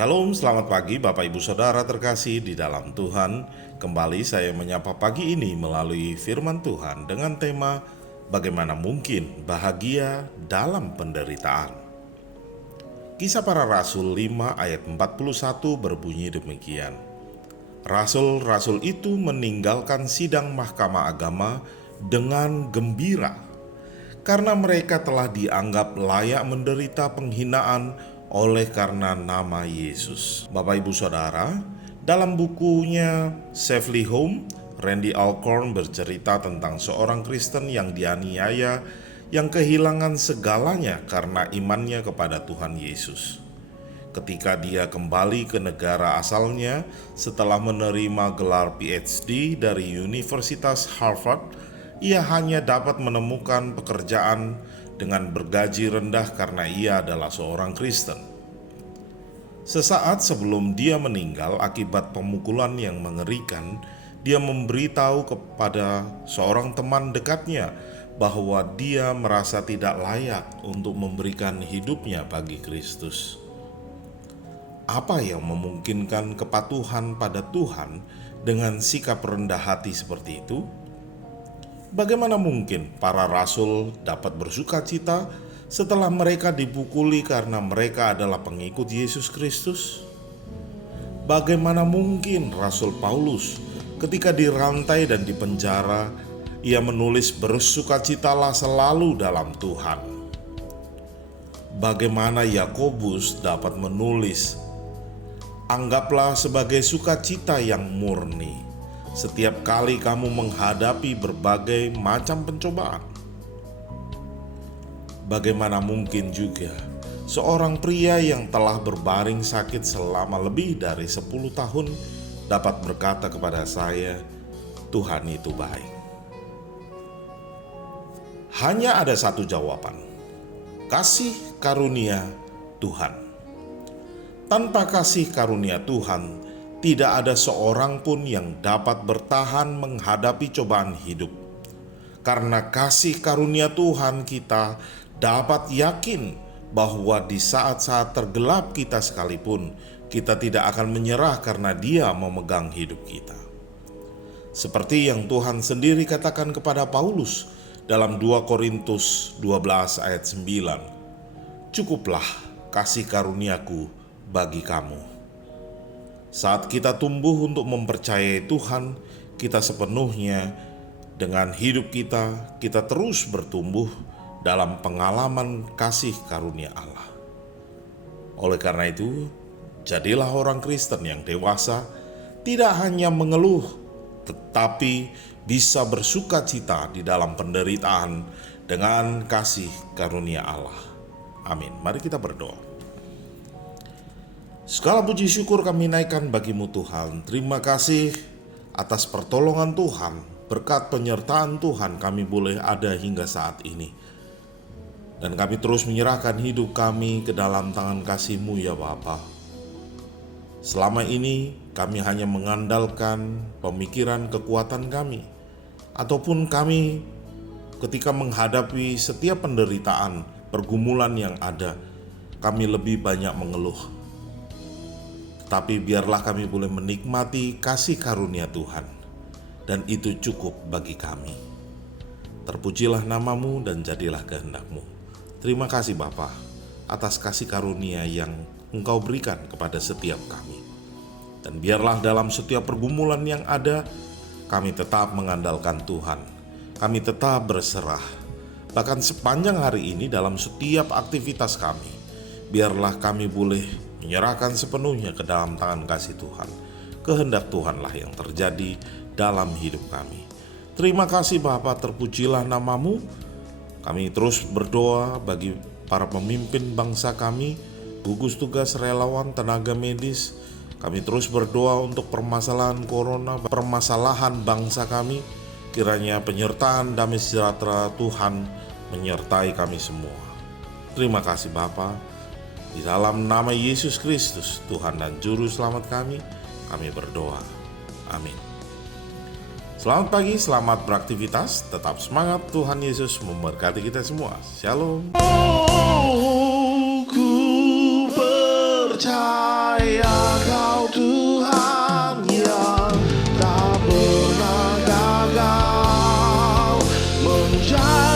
Shalom, selamat pagi Bapak Ibu Saudara terkasih di dalam Tuhan. Kembali saya menyapa pagi ini melalui firman Tuhan dengan tema bagaimana mungkin bahagia dalam penderitaan. Kisah para Rasul 5 ayat 41 berbunyi demikian. Rasul-rasul itu meninggalkan sidang mahkamah agama dengan gembira karena mereka telah dianggap layak menderita penghinaan oleh karena nama Yesus. Bapak Ibu Saudara, dalam bukunya Safely Home, Randy Alcorn bercerita tentang seorang Kristen yang dianiaya, yang kehilangan segalanya karena imannya kepada Tuhan Yesus. Ketika dia kembali ke negara asalnya setelah menerima gelar PhD dari Universitas Harvard, ia hanya dapat menemukan pekerjaan dengan bergaji rendah karena ia adalah seorang Kristen. Sesaat sebelum dia meninggal akibat pemukulan yang mengerikan, dia memberitahu kepada seorang teman dekatnya bahwa dia merasa tidak layak untuk memberikan hidupnya bagi Kristus. Apa yang memungkinkan kepatuhan pada Tuhan dengan sikap rendah hati seperti itu? Bagaimana mungkin para rasul dapat bersuka cita setelah mereka dipukuli karena mereka adalah pengikut Yesus Kristus? Bagaimana mungkin Rasul Paulus ketika dirantai dan dipenjara, ia menulis bersukacitalah selalu dalam Tuhan? Bagaimana Yakobus dapat menulis, anggaplah sebagai sukacita yang murni setiap kali kamu menghadapi berbagai macam pencobaan? Bagaimana mungkin juga seorang pria yang telah berbaring sakit selama lebih dari 10 tahun dapat berkata kepada saya, Tuhan itu baik? Hanya ada satu jawaban, kasih karunia Tuhan. Tanpa kasih karunia Tuhan, tidak ada seorang pun yang dapat bertahan menghadapi cobaan hidup. Karena kasih karunia Tuhan, kita dapat yakin bahwa di saat-saat tergelap kita sekalipun, kita tidak akan menyerah karena Dia memegang hidup kita. Seperti yang Tuhan sendiri katakan kepada Paulus dalam 2 Korintus 12 ayat 9, cukuplah kasih karuniaku bagi kamu. Saat kita tumbuh untuk mempercayai Tuhan, kita sepenuhnya dengan hidup kita terus bertumbuh dalam pengalaman kasih karunia Allah. Oleh karena itu, jadilah orang Kristen yang dewasa, tidak hanya mengeluh, tetapi bisa bersuka cita di dalam penderitaan dengan kasih karunia Allah. Amin. Mari kita berdoa. Segala puji syukur kami naikkan bagimu Tuhan. Terima kasih atas pertolongan Tuhan. Berkat penyertaan Tuhan kami boleh ada hingga saat ini. Dan kami terus menyerahkan hidup kami ke dalam tangan kasih-Mu ya Bapa. Selama ini kami hanya mengandalkan pemikiran kekuatan kami. Ataupun kami ketika menghadapi setiap penderitaan, pergumulan yang ada, kami lebih banyak mengeluh. Tapi biarlah kami boleh menikmati kasih karunia Tuhan, dan itu cukup bagi kami. Terpujilah nama-Mu dan jadilah kehendak-Mu. Terima kasih Bapa atas kasih karunia yang Engkau berikan kepada setiap kami. Dan biarlah dalam setiap pergumulan yang ada, kami tetap mengandalkan Tuhan. Kami tetap berserah. Bahkan sepanjang hari ini dalam setiap aktivitas kami, biarlah kami boleh menyerahkan sepenuhnya ke dalam tangan kasih Tuhan. Kehendak Tuhanlah yang terjadi dalam hidup kami. Terima kasih Bapa, terpujilah nama-Mu. Kami terus berdoa bagi para pemimpin bangsa kami, gugus tugas relawan, tenaga medis. Kami terus berdoa untuk permasalahan corona, permasalahan bangsa kami. Kiranya penyertaan damai sejahtera Tuhan menyertai kami semua. Terima kasih Bapa. Di dalam nama Yesus Kristus, Tuhan dan Juru Selamat kami berdoa. Amin. Selamat pagi, selamat beraktivitas, tetap semangat, Tuhan Yesus memberkati kita semua. Shalom. Ku percaya Kau Tuhan yang tak pernah gagal menjadi